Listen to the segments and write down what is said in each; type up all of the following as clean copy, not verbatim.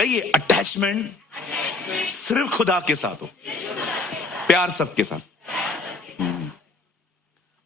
कहिए अटैचमेंट सिर्फ खुदा के साथ हो, प्यार सबके साथ।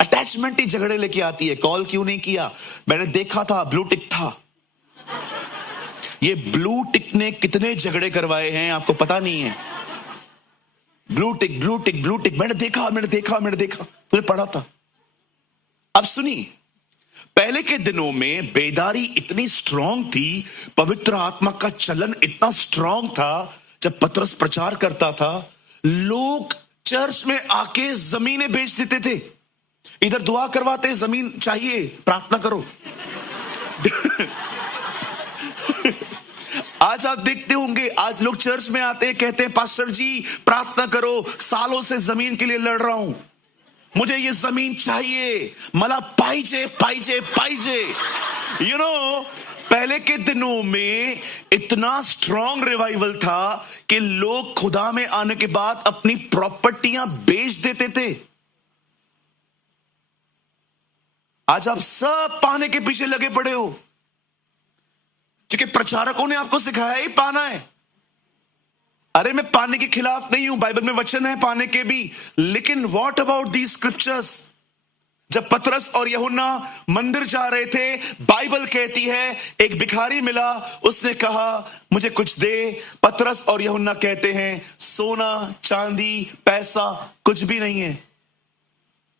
अटैचमेंट ही झगड़े लेके आती है। कॉल क्यों नहीं किया? मैंने देखा था ब्लू टिक था। ये ब्लू टिक ने कितने झगड़े करवाए हैं आपको पता नहीं है। Blue tick blue tick blue tick, मैंने देखा तूने पढ़ा था। अब सुनी, पहले के दिनों में बेदारी इतनी स्ट्रांग थी, पवित्र आत्मा का चलन इतना स्ट्रांग था, जब पतरस प्रचार करता था लोग चर्च में आके जमीनें बेच देते थे। इधर दुआ करवाते, जमीन चाहिए प्रार्थना करो। आज आप देखते होंगे, आज लोग चर्च में आते हैं, कहते हैं पास्टर जी प्रार्थना करो, सालों से जमीन के लिए लड़ रहा हूं, मुझे ये जमीन चाहिए, मला पाइजे पाइजे पाइजे। यू नो, पहले के दिनों में इतना स्ट्रांग रिवाइवल था कि लोग खुदा में आने के बाद अपनी प्रॉपर्टियां बेच देते थे। आज आप सब पाने के पीछे लगे पड़े हो, क्योंकि प्रचारकों ने आपको सिखाया ही पाना है। अरे मैं पाने के खिलाफ नहीं हूं, बाइबल में वचन है पाने के भी, लेकिन व्हाट अबाउट दीज स्क्रिप्चर्स? जब पतरस और यूहन्ना मंदिर जा रहे थे, बाइबल कहती है एक भिखारी मिला, उसने कहा मुझे कुछ दे। पतरस और यूहन्ना कहते हैं सोना चांदी पैसा कुछ भी नहीं है,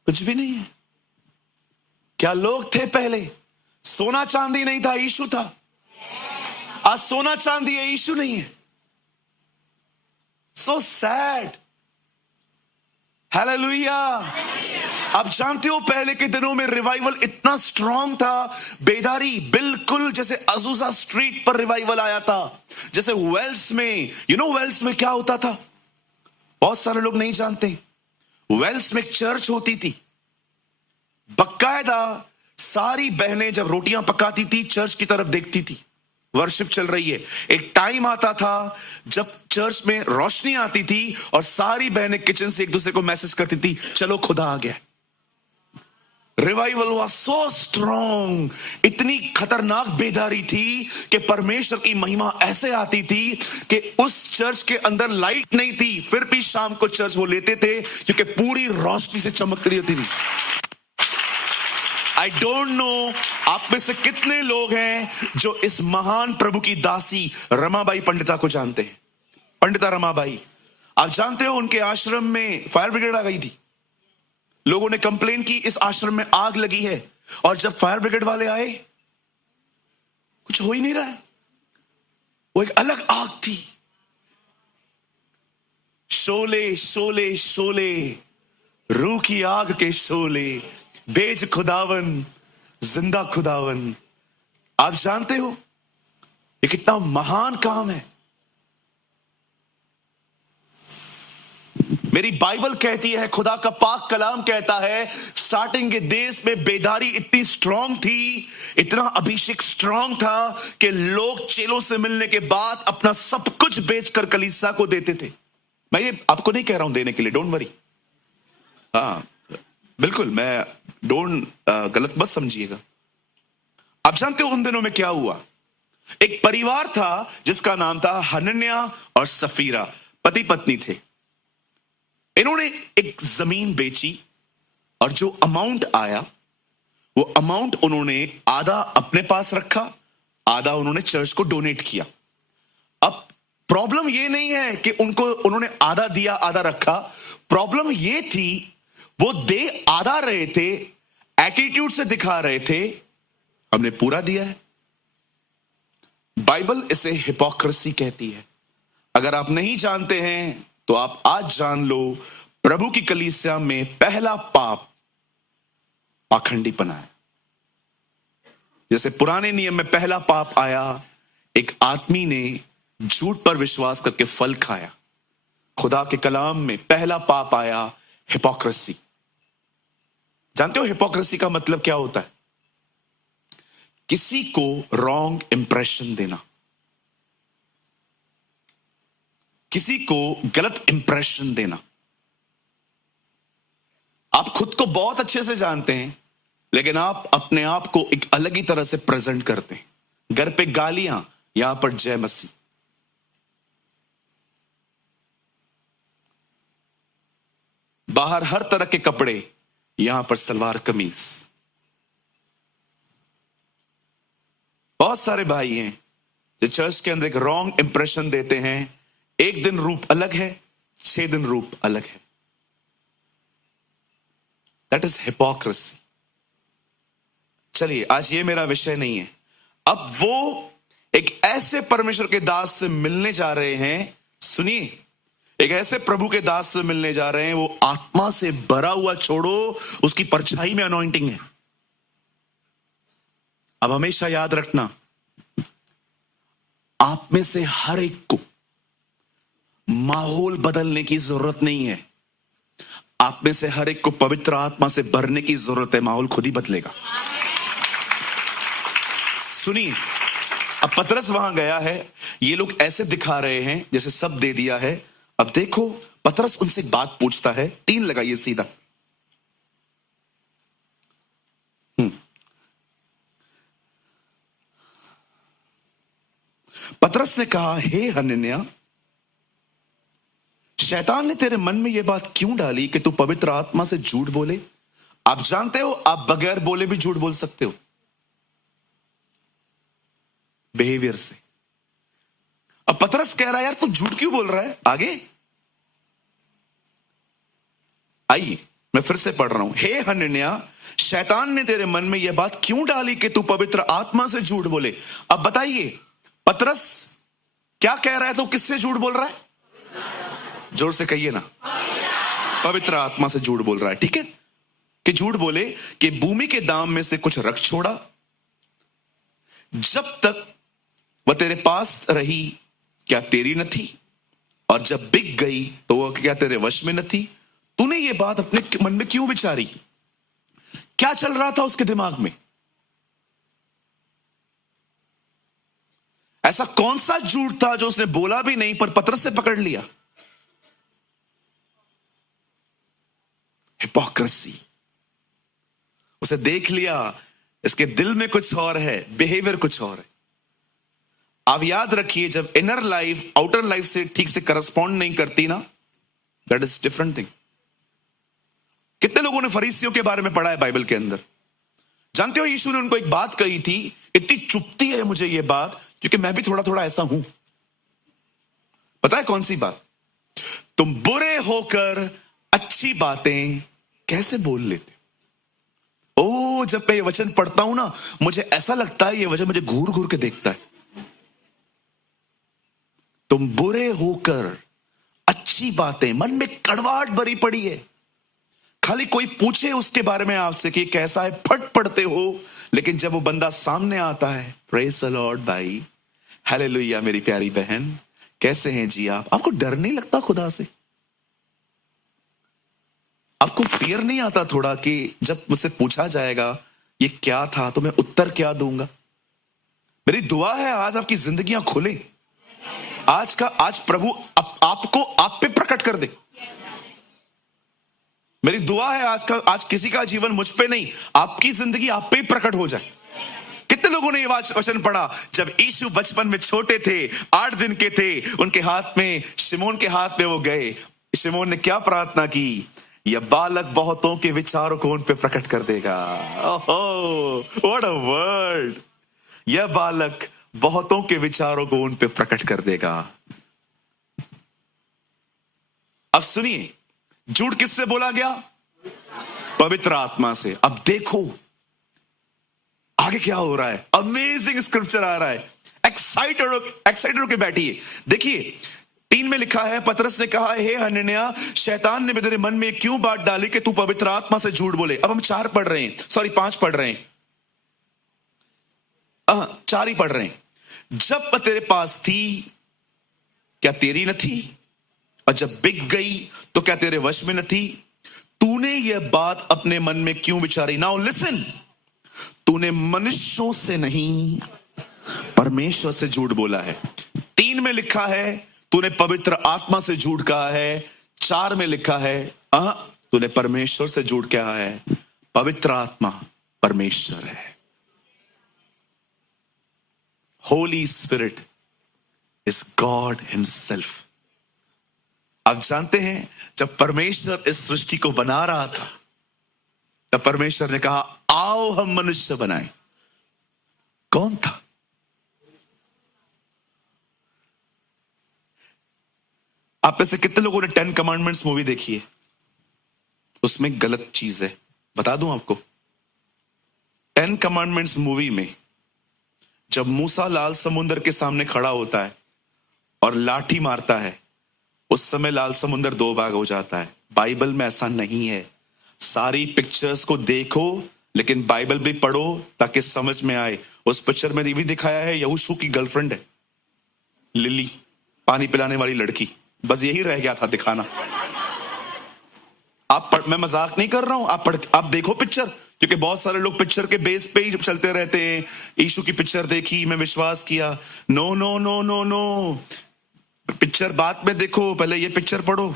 कुछ भी नहीं है। क्या लोग थे पहले? सोना चांदी नहीं था, यीशु था। आज सोना चांदी है, यीशु नहीं है। So sad. हालेलुया। आप जानते हो पहले के दिनों में रिवाइवल इतना स्ट्रांग था, बेदारी बिल्कुल जैसे अजूजा स्ट्रीट पर रिवाइवल आया था, जैसे वेल्स में। यू नो वेल्स में क्या होता था? बहुत सारे लोग नहीं जानते, वेल्स में एक चर्च होती थी, बकायदा सारी बहनें जब रोटियां पकाती थी चर्च की तरफ देखती थी, वर्शिप चल रही है। एक टाइम आता था जब चर्च में रोशनी आती थी और सारी बहनें किचन से एक दूसरे को मैसेज करती थी, चलो खुदा आ गया। रिवाइवल वाज सो स्ट्रांग, इतनी खतरनाक बेदारी थी कि परमेश्वर की महिमा ऐसे आती थी कि उस चर्च के अंदर लाइट नहीं थी, फिर भी शाम को चर्च वो लेते थे क्योंकि पूरी रोशनी से चमक रही होती थी। आई डोंट नो आप में से कितने लोग हैं जो इस महान प्रभु की दासी रमाबाई पंडिता को जानते हैं। पंडिता रमाबाई, आप जानते हो उनके आश्रम में फायर ब्रिगेड आ गई थी। लोगों ने कंप्लेन की इस आश्रम में आग लगी है, और जब फायर ब्रिगेड वाले आए कुछ हो ही नहीं रहा है। वो एक अलग आग थी। शोले शोले शोले, रूह की आग के शोले, बेज खुदावन जिंदा खुदावन। आप जानते हो ये कितना महान काम है। मेरी बाइबल कहती है, खुदा का पाक कलाम कहता है, स्टार्टिंग के देश में बेदारी इतनी स्ट्रांग थी, इतना अभिषेक स्ट्रांग था कि लोग चेलों से मिलने के बाद अपना सब कुछ बेचकर कलीसिया को देते थे। मैं ये आपको नहीं कह रहा हूं देने के लिए, डोंट वरी। हाँ बिल्कुल, मैं गलत मत समझिएगा। आप जानते हो उन दिनों में क्या हुआ? एक परिवार था जिसका नाम था हनन्याह और सफीरा, पति पत्नी थे। इन्होंने एक जमीन बेची और जो अमाउंट आया वो अमाउंट उन्होंने आधा अपने पास रखा, आधा उन्होंने चर्च को डोनेट किया। अब प्रॉब्लम ये नहीं है कि उन्होंने आधा दिया आधा रखा, प्रॉब्लम ये थी वो दे आधा रहे थे, एटीट्यूड से दिखा रहे थे हमने पूरा दिया है। बाइबल इसे हिपोक्रेसी कहती है। अगर आप नहीं जानते हैं तो आप आज जान लो, प्रभु की कलीसिया में पहला पाप पाखंडीपना है। जैसे पुराने नियम में पहला पाप आया, एक आदमी ने झूठ पर विश्वास करके फल खाया। खुदा के कलाम में पहला पाप आया, हिपोक्रेसी। जानते हो हिपोक्रेसी का मतलब क्या होता है? किसी को रॉन्ग इंप्रेशन देना, किसी को गलत इंप्रेशन देना। आप खुद को बहुत अच्छे से जानते हैं, लेकिन आप अपने आप को एक अलग ही तरह से प्रेजेंट करते हैं। घर पे गालियां, यहां पर जय मसीह। बाहर हर तरह के कपड़े, यहां पर सलवार कमीज। बहुत सारे भाई हैं जो चर्च के अंदर एक रॉन्ग इंप्रेशन देते हैं। एक दिन रूप अलग है, 6 दिन रूप अलग है। That is hypocrisy. चलिए, आज ये मेरा विषय नहीं है। अब वो एक ऐसे परमेश्वर के दास से मिलने जा रहे हैं, सुनिए, एक ऐसे प्रभु के दास से मिलने जा रहे हैं, वो आत्मा से भरा हुआ, छोड़ो उसकी परछाई में अनॉइंटिंग है। अब हमेशा याद रखना, आप में से हर एक को माहौल बदलने की जरूरत नहीं है। आप में से हर एक को पवित्र आत्मा से भरने की जरूरत है। माहौल खुद ही बदलेगा। सुनिए, अब पतरस वहां गया है, ये लोग ऐसे दिखा रहे हैं जैसे सब दे दिया है। अब देखो, पतरस उनसे एक बात पूछता है। 3 लगाइए सीधा। पतरस ने कहा, हे हनन्याह, शैतान ने तेरे मन में यह बात क्यों डाली कि तू पवित्र आत्मा से झूठ बोले? आप जानते हो, आप बगैर बोले भी झूठ बोल सकते हो, बिहेवियर से। अब पतरस कह रहा है, यार तू झूठ क्यों बोल रहा है? आगे आइए, मैं फिर से पढ़ रहा हूं। हे हनन्याह, शैतान ने तेरे मन में यह बात क्यों डाली कि तू पवित्र आत्मा से झूठ बोले? अब बताइए, पतरस क्या कह रहा है? तो किससे झूठ बोल रहा है? जोर से कहिए ना। पवित्र आत्मा से झूठ बोल रहा है। ठीक है, कि झूठ बोले कि भूमि के दाम में से कुछ रख छोड़ा, जब तक वह तेरे पास रही क्या तेरी न थी? और जब बिक गई तो वह क्या तेरे वश में न थी? तूने ये बात अपने मन में क्यों विचारी? क्या चल रहा था उसके दिमाग में? ऐसा कौन सा झूठ था जो उसने बोला भी नहीं पर पतरस से पकड़ लिया? हिपोक्रेसी। उसे देख लिया, इसके दिल में कुछ और है, बिहेवियर कुछ और है। आप याद रखिए, जब इनर लाइफ आउटर लाइफ से ठीक से करस्पॉन्ड नहीं करती ना, दैट इज डिफरेंट थिंग। कितने लोगों ने फरीसियों के बारे में पढ़ा है बाइबल के अंदर? जानते हो, यीशु ने उनको एक बात कही थी, इतनी चुभती है मुझे ये बात, क्योंकि मैं भी थोड़ा थोड़ा ऐसा हूं। पता है कौन सी बात? तुम बुरे होकर अच्छी बातें कैसे बोल लेते हो? ओ, जब मैं ये वचन पढ़ता हूं ना, मुझे ऐसा लगता है ये वचन मुझे घूर घूर के देखता है। तुम बुरे होकर अच्छी बातें, मन में कड़वाहट भरी पड़ी है। खाली कोई पूछे उसके बारे में आपसे कि कैसा है, फट पड़ते हो। लेकिन जब वो बंदा सामने आता है, प्रेज द लॉर्ड भाई, हालेलुया मेरी प्यारी बहन, कैसे हैं जी आप? आपको डर नहीं लगता खुदा से? आपको फियर नहीं आता थोड़ा कि जब मुझसे पूछा जाएगा ये क्या था तो मैं उत्तर क्या दूंगा? मेरी दुआ है आज आपकी जिंदगियां खुले। आज प्रभु आपको आप पे प्रकट कर दे। मेरी दुआ है आज किसी का जीवन मुझ पे नहीं, आपकी जिंदगी आप पे ही प्रकट हो जाए। कितने लोगों ने ये वचन पढ़ा? जब यीशु बचपन में छोटे थे, 8 दिन के थे, उनके हाथ में, शिमोन के हाथ में वो गए। शिमोन ने क्या प्रार्थना की? यह बालक बहुतों के विचारों को उन पे प्रकट कर देगा। ओहो, व्हाट अ वर्ड! यह बालक बहुतों के विचारों को उन पे प्रकट कर देगा। अब सुनिए, झूठ किससे बोला गया? पवित्र आत्मा से। अब देखो आगे क्या हो रहा है। अमेजिंग स्क्रिप्चर आ रहा है। एक्साइटेड होके बैठिए। देखिए 3 में लिखा है, पतरस ने कहा, हे हनन्याह, शैतान ने मेरे मन में क्यों बात डाली कि तू पवित्र आत्मा से झूठ बोले? अब हम 4 पढ़ रहे हैं, सॉरी 5 पढ़ रहे हैं, 4 ही पढ़ रहे हैं। जब तेरे पास थी क्या तेरी न थी? और जब बिक गई तो क्या तेरे वश में न थी? तूने यह बात अपने मन में क्यों विचारी? नाउ लिसन, तूने मनुष्यों से नहीं परमेश्वर से झूठ बोला है। 3 में लिखा है तूने पवित्र आत्मा से झूठ कहा है। 4 में लिखा है तूने परमेश्वर से झूठ कहा है। पवित्र आत्मा परमेश्वर है। Holi spirit is God himself. आप जानते हैं, जब परमेश्वर इस सृष्टि को बना रहा था, तब परमेश्वर ने कहा आओ हम मनुष्य बनाएं। कौन था? आप में से कितने लोगों ने 10 कमांडमेंट्स मूवी देखी है? उसमें गलत चीज है, बता दूं आपको। 10 कमांडमेंट्स मूवी में जब मूसा लाल समुंदर के सामने खड़ा होता है और लाठी मारता है, उस समय लाल समुंदर 2 भाग हो जाता है। बाइबल में ऐसा नहीं है। सारी पिक्चर्स को देखो, लेकिन बाइबल भी पढ़ो ताकि समझ में आए। उस पिक्चर में ये भी दिखाया है, यहोशू की गर्लफ्रेंड है लिली, पानी पिलाने वाली लड़की। बस यही रह गया था दिखाना। मैं मजाक नहीं कर रहा हूं, आप देखो पिक्चर, क्योंकि बहुत सारे लोग पिक्चर के बेस पे ही चलते रहते हैं। यीशु की पिक्चर देखी, मैं विश्वास किया। No no no no no, picture बाद में देखो, पहले ये पिक्चर पढ़ो।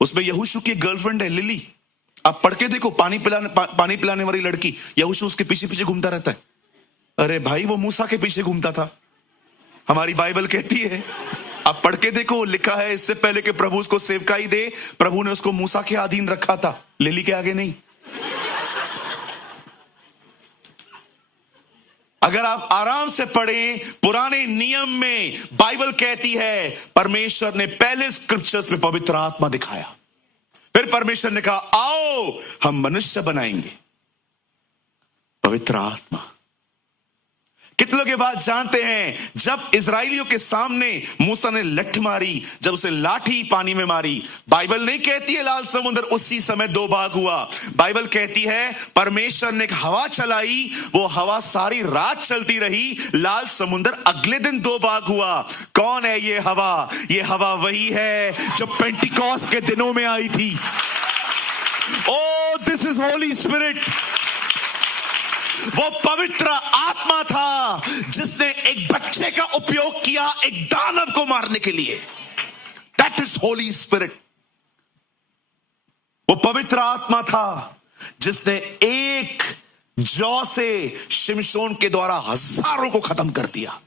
उसमें यहोशू की गर्लफ्रेंड है लिली, आप पढ़ के देखो। पानी पिलाने वाली लड़की, यहोशू उसके पीछे पीछे घूमता रहता है। अरे भाई, वो मूसा के पीछे घूमता था, हमारी बाइबल कहती है। आप पढ़ के देखो, लिखा है इससे पहले कि प्रभु उसको सेवकाई दे, प्रभु ने उसको मूसा के अधीन रखा था, लिली के आगे नहीं। अगर आप आराम से पढ़ें, पुराने नियम में बाइबल कहती है परमेश्वर ने पहले स्क्रिप्चर्स में पवित्र आत्मा दिखाया, फिर परमेश्वर ने कहा आओ हम मनुष्य बनाएंगे। पवित्र आत्मा। कितने लोग ये बात जानते हैं, जब इजराइलियों के सामने मूसा ने लठ मारी, जब उसे लाठी पानी में मारी, बाइबल नहीं कहती है लाल समुद्र उसी समय 2 भाग हुआ। बाइबल कहती है परमेश्वर ने एक हवा चलाई, वो हवा सारी रात चलती रही, लाल समुद्र अगले दिन 2 भाग हुआ। कौन है ये हवा? ये हवा वही है जो पेंटिकॉस्ट के दिनों में आई थी। ओ दिस इज होली स्पिरिट। वो पवित्र आत्मा था जिसने एक बच्चे का उपयोग किया एक दानव को मारने के लिए। That is Holi spirit. वो पवित्र आत्मा था जिसने एक जौ से शिमशोन के द्वारा हजारों को खत्म कर दिया।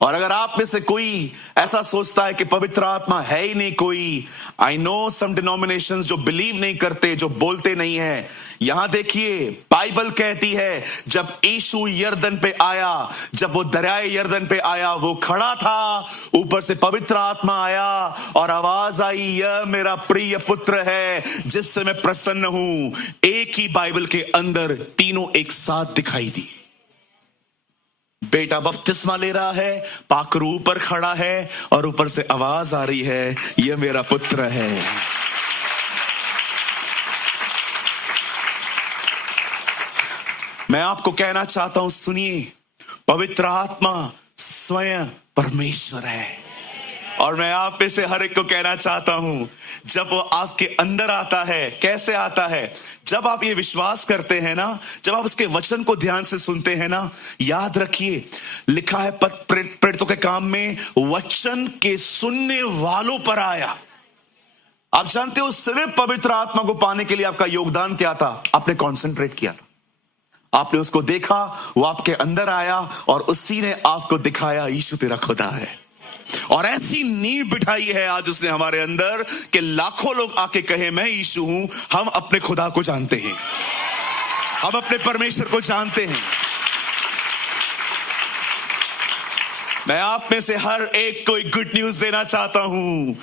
और अगर आप में से कोई ऐसा सोचता है कि पवित्र आत्मा है ही नहीं कोई, आई नो सम डिनोमिनेशंस जो बिलीव नहीं करते, जो बोलते नहीं है, यहां देखिए बाइबल कहती है जब यीशु यरदन पे आया, जब वो दरियाए यरदन पे आया, वो खड़ा था, ऊपर से पवित्र आत्मा आया और आवाज आई, यह मेरा प्रिय पुत्र है जिससे मैं प्रसन्न हूं। एक ही बाइबल के अंदर तीनों एक साथ दिखाई दी। बेटा बपतिस्मा ले रहा है, पाखरू ऊपर खड़ा है और ऊपर से आवाज आ रही है, यह मेरा पुत्र है। मैं आपको कहना चाहता हूं, सुनिए, पवित्र आत्मा स्वयं परमेश्वर है। और मैं आप में से हर एक को कहना चाहता हूं, जब वो आपके अंदर आता है, कैसे आता है? जब आप ये विश्वास करते हैं ना, जब आप उसके वचन को ध्यान से सुनते हैं ना, याद रखिए लिखा है प्रेरितों के काम में, वचन के सुनने वालों पर आया। आप जानते हो सिर्फ पवित्र आत्मा को पाने के लिए आपका योगदान क्या था? आपने कॉन्सेंट्रेट किया था, आपने उसको देखा, वो आपके अंदर आया और उसी ने आपको दिखाया यीशु तेरा खुदा है। और ऐसी नींव बिठाई है आज उसने हमारे अंदर कि लाखों लोग आके कहे मैं यीशु हूं। हम अपने खुदा को जानते हैं, हम अपने परमेश्वर को जानते हैं। मैं आप में से हर एक को एक गुड न्यूज देना चाहता हूं।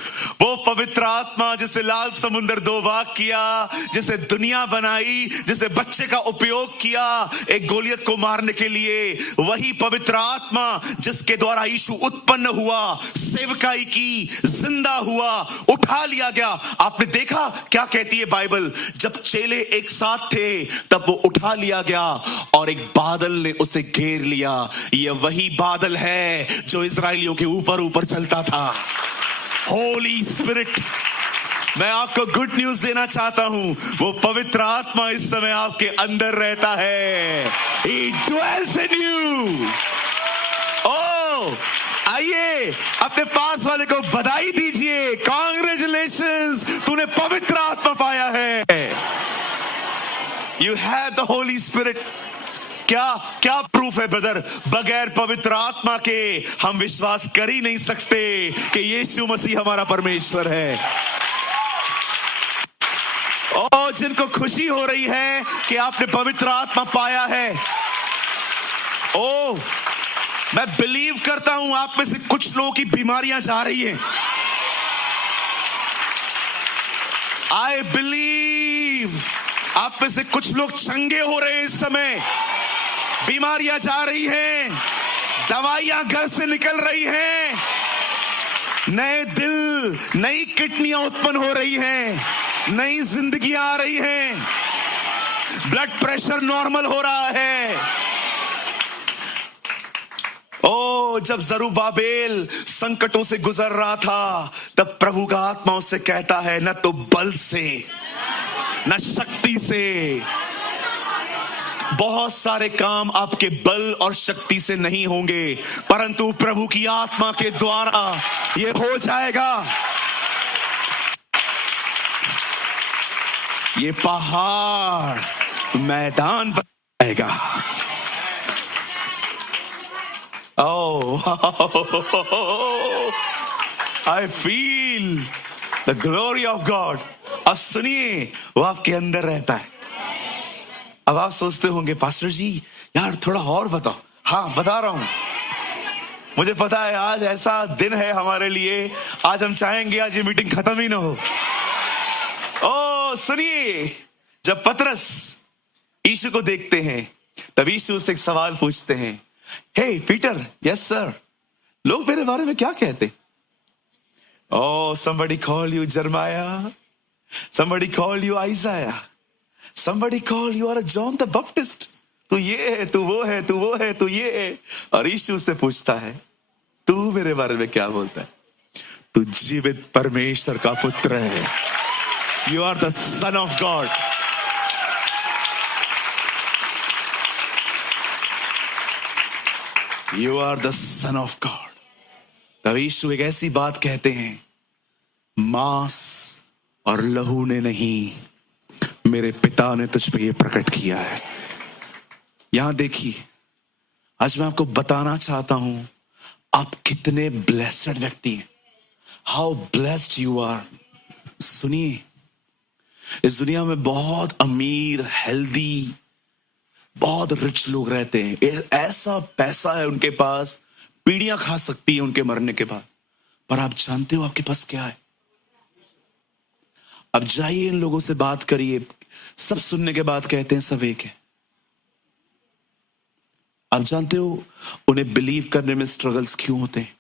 वो पवित्र आत्मा जिसे लाल समुद्र 2 भाग किया, जिसे दुनिया बनाई, जिसे बच्चे का उपयोग किया एक गोलियत को मारने के लिए, वही पवित्र आत्मा जिसके द्वारा यीशु उत्पन्न हुआ, सेवकाई की, जिंदा हुआ, उठा लिया गया। आपने देखा क्या कहती है बाइबल? जब चेले एक साथ थे तब वो उठा लिया गया और एक बादल ने उसे घेर लिया। यह वही बादल है जो इजराइलियों के ऊपर चलता था। होली स्पिरिट। मैं आपको गुड न्यूज देना चाहता हूं, वो पवित्र आत्मा इस समय आपके अंदर रहता है। He dwells in you। आइए अपने पास वाले को बधाई दीजिए, कांग्रेचुलेशंस, तूने पवित्र आत्मा पाया है। You have the Holy Spirit। क्या क्या प्रूफ है ब्रदर? बगैर पवित्र आत्मा के हम विश्वास कर ही नहीं सकते कि यीशु मसीह हमारा परमेश्वर है। और जिनको खुशी हो रही है कि आपने पवित्र आत्मा पाया है, ओ मैं बिलीव करता हूं आप में से कुछ लोगों की बीमारियां जा रही हैं। आई बिलीव आप में से कुछ लोग चंगे हो रहे हैं। इस समय बीमारियां जा रही हैं, दवाइयां घर से निकल रही हैं, नए दिल, नई किडनियां उत्पन्न हो रही हैं, नई जिंदगियां आ रही हैं, ब्लड प्रेशर नॉर्मल हो रहा है। ओ जब जरूबाबेल संकटों से गुजर रहा था, तब प्रभु का आत्मा उससे कहता है, न तो बल से न शक्ति से, बहुत सारे काम आपके बल और शक्ति से नहीं होंगे, परंतु प्रभु की आत्मा के द्वारा ये हो जाएगा। ये पहाड़ मैदान बन जाएगा। I feel the glory of God. अब सुनिए, वो आपके अंदर रहता है। अब आप सोचते होंगे, पास्टर जी यार थोड़ा और बताओ। हाँ बता रहा हूं, मुझे पता है आज ऐसा दिन है हमारे लिए, आज हम चाहेंगे आज ये मीटिंग खत्म ही ना हो। ओ सुनिए, जब पतरस यीशु को देखते हैं, तब यीशु से एक सवाल पूछते हैं, हे पीटर, यस सर, लोग मेरे बारे में क्या कहते? Oh, somebody called you Jeremiah. Somebody called you Isaiah. Somebody called you are John the Baptist. तू ये है, तू वो है, तू वो है, तू ये है। और यीशु से पूछता है, तू मेरे बारे में क्या बोलता है? तू जीवित परमेश्वर का पुत्र है। You are the Son of God. You are the Son of God. तब यीशु एक ऐसी बात कहते हैं, मांस और लहू ने नहीं, मेरे पिता ने तुझ पे ये प्रकट किया है। यहां देखिए, आज मैं आपको बताना चाहता हूं आप कितने ब्लेस्ड व्यक्ति हैं। How blessed you are. सुनिए, इस दुनिया में बहुत अमीर, हेल्दी, बहुत रिच लोग रहते हैं। ऐसा पैसा है उनके पास, पीढ़ियां खा सकती है उनके मरने के बाद। पर आप जानते हो आपके पास क्या है? अब जाइए इन लोगों से बात करिए, सब सुनने के बाद कहते हैं सब एक है। आप जानते हो उन्हें बिलीव करने में स्ट्रगल्स क्यों होते हैं?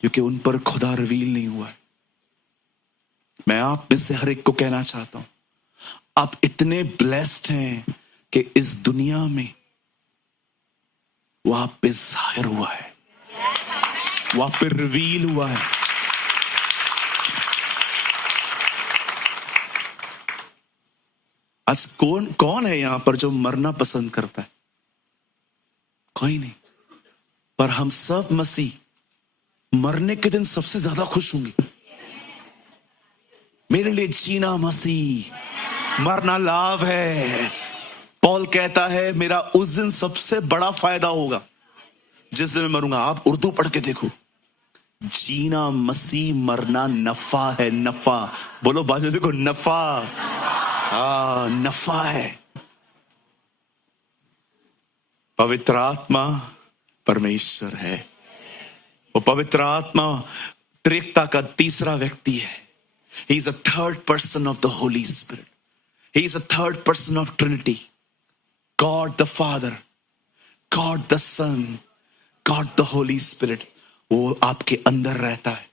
क्योंकि उन पर खुदा रिवील नहीं हुआ है। मैं आप में से हर एक को कहना चाहता हूं, आप इतने ब्लेस्ड हैं कि इस दुनिया में वो आप पे जाहिर हुआ है, वो आप पे रिवील हुआ है। आज कौन है यहां पर जो मरना पसंद करता है? कोई नहीं। पर हम सब मसीह मरने के दिन सबसे ज्यादा खुश होंगे। मेरे लिए जीना मसीह, मरना लाभ है। पॉल कहता है, मेरा उस दिन सबसे बड़ा फायदा होगा जिस दिन मैं मरूंगा। आप उर्दू पढ़ के देखो, जीना मसीह, मरना नफा है। नफा बोलो, बाजू देखो, नफा। हाँ, नफा है। पवित्र आत्मा परमेश्वर है। वो पवित्र आत्मा त्रिकता का तीसरा व्यक्ति है। He is a third person of the Holy Spirit. He is a third person of Trinity. God the Father, God the Son, God the Holy Spirit. वो आपके अंदर रहता है।